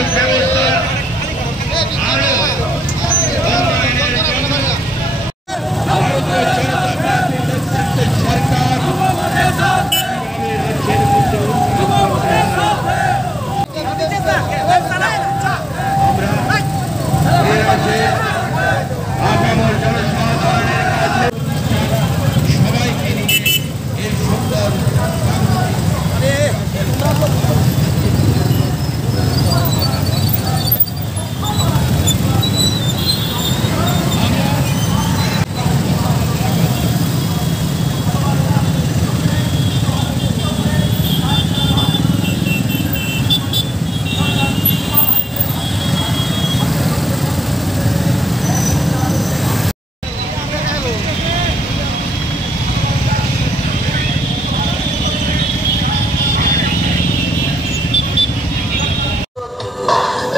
যোগাযোগ ব্যবস্থা আরো উন্নয়নের জন্য ভারতীয় জনতা পার্টির নেতৃত্বে সরকার আপামর জনসাধারণের কাছে সবাইকে নিয়ে এই সুন্দর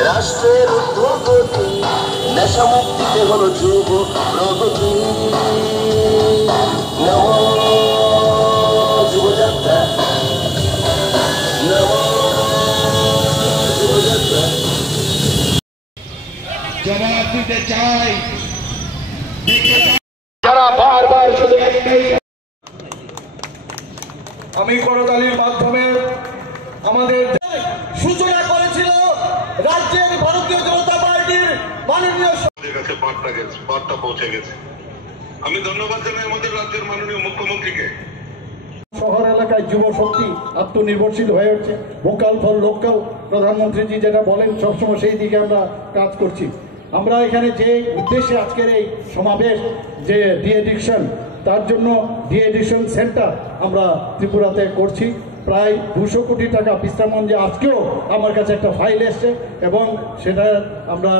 রাষ্ট্রের উদ্যোগতি নেশা মুক্তিতে হলো যুব প্রগতি যুবযাত্রা জবাব দিতে চাই যারা বারবার শুধু একটাই। আমি করতালির মাধ্যমে আমাদের সূচনা করেছিল রাজ্যের ভারতীয় জনতা পার্টির মাননীয় কাছে বার্তা পৌঁছে গেছে। আমি ধন্যবাদ জানাই আমাদের রাজ্যের মাননীয় মুখ্যমন্ত্রীকে। শহর এলাকায় যুব শক্তি আত্মনির্ভরশীল হয়ে উঠছে, ভোকাল ফর লোকাল প্রধানমন্ত্রীজি যেটা বলেন সবসময় সেই দিকে আমরা কাজ করছি। আমরা এখানে যে উদ্দেশ্যে আজকের এই সমাবেশ যে ডি এডিকশন, তার জন্য ডি এডিকশন সেন্টার আমরা ত্রিপুরাতে করছি। প্রায় 200 কোটি টাকা বিশ্রামগঞ্জে আজকেও আমার কাছে একটা ফাইল এসছে এবং সেটা আমরা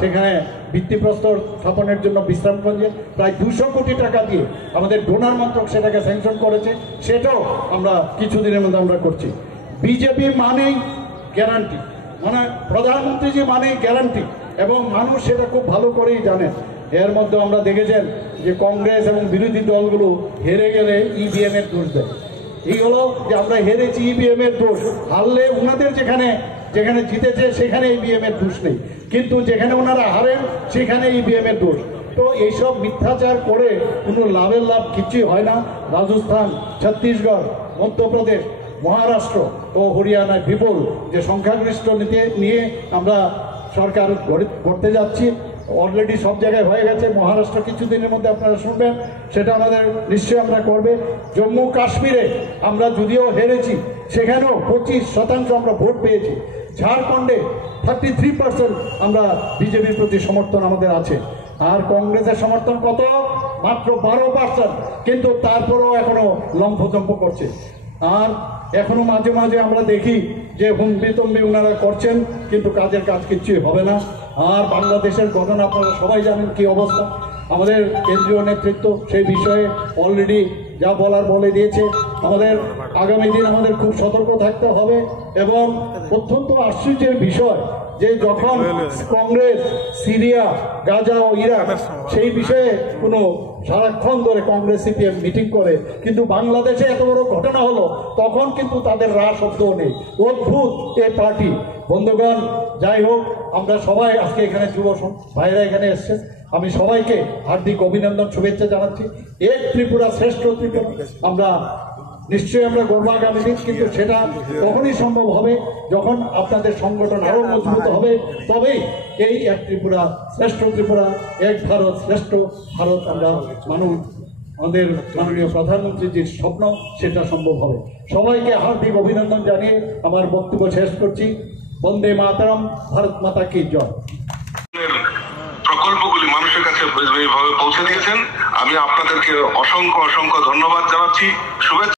সেখানে ভিত্তিপ্রস্তর স্থাপনের জন্য বিশ্রামগঞ্জে প্রায় 200 কোটি টাকা দিয়ে আমাদের ডোনার মন্ত্রক সেটাকে স্যাংশন করেছে। সেটাও আমরা কিছুদিনের মধ্যে আমরা করছি। বিজেপি মানেই গ্যারান্টি, মানে প্রধানমন্ত্রীজি মানেই গ্যারান্টি এবং মানুষ সেটা খুব ভালো করেই জানেন। এর মধ্যে আমরা দেখেছেন যে কংগ্রেস এবং বিরোধী দলগুলো হেরে গেলে ইভিএম এর দোষ দেয়। এই হলো যে আমরা হেরেছি ইভিএম এর দোষ, হারলে ওনাদের যেখানে যেখানে জিতেছে সেখানে ইভিএম এর দোষ নেই, কিন্তু যেখানে ওনারা হারেন সেখানে ইভিএম এর দোষ। তো এইসব মিথ্যাচার করে কোনো লাভের লাভ কিছুই হয় না। রাজস্থান, ছত্তিশগড়, মধ্যপ্রদেশ, মহারাষ্ট্র ও হরিয়ানায় বিপুল যে সংখ্যাগরিষ্ঠ নিয়ে আমরা সরকার করতে যাচ্ছি। অলরেডি সব জায়গায় হয়ে গেছে। মহারাষ্ট্র কিছুদিনের মধ্যে আপনারা শুনবেন, সেটা আমাদের নিশ্চয়ই আমরা করবে। জম্মু কাশ্মীরে আমরা যদিও হেরেছি, সেখানেও 25% আমরা ভোট পেয়েছি। ঝাড়খণ্ডে 33% আমরা বিজেপির প্রতি সমর্থন আমাদের আছে। আর কংগ্রেসের সমর্থন কত? মাত্র 12%, কিন্তু তারপরেও এখনো লম্ফচম্প করছে। আর এখনো মাঝে মাঝে আমরা দেখি যে হুমবিতম্বি ওনারা করছেন, কিন্তু কাজের কাজ কিছুই হবে না। আর বাংলাদেশের ঘটনা আপনারা সবাই জানেন কি অবস্থা। আমাদের কেন্দ্রীয় নেতৃত্ব সেই বিষয়ে অলরেডি যা বলার বলে দিয়েছে। আমাদের আগামী দিন আমাদের খুব সতর্ক থাকতে হবে। এবং অত্যন্ত আশ্চর্যের বিষয় যে যখন কংগ্রেস সিরিয়া, গাজা ও ইরাক সেই বিষয়ে কোনো সারাক্ষণ ধরে কংগ্রেস সিপিএম মিটিং করে, কিন্তু বাংলাদেশে এত বড় ঘটনা হলো তখন কিন্তু তাদের রা শব্দও নেই। অদ্ভুত এই পার্টি। বন্ধুগণ, যাই হোক, আমরা সবাই আজকে এখানে যুব ভাইরা এখানে এসছেন, আমি সবাইকে হার্দিক অভিনন্দন, শুভেচ্ছা জানাচ্ছি। এক ত্রিপুরা শ্রেষ্ঠ ত্রিপুরা আমরা নিশ্চয়ই আমরা গর্ব আগামী দিন, কিন্তু সেটা তখনই সম্ভব হবে যখন আপনাদের সংগঠন আরো মজবুত হবে। তবেই এই এক ত্রিপুরা শ্রেষ্ঠ ত্রিপুরা, এক ভারত শ্রেষ্ঠ ভারত আমরা আমাদের মাননীয় প্রধানমন্ত্রীজির স্বপ্ন, সেটা সম্ভব হবে। সবাইকে হার্দিক অভিনন্দন জানিয়ে আমার বক্তব্য শেষ করছি। বন্দে মাতরম, ভারত মাতা কি জয়। প্রকল্পগুলি মানুষের কাছে এইভাবে পৌঁছে দিয়েছেন। আমি আপনাদেরকে অসংখ্য ধন্যবাদ জানাচ্ছি। শুভেচ্ছা।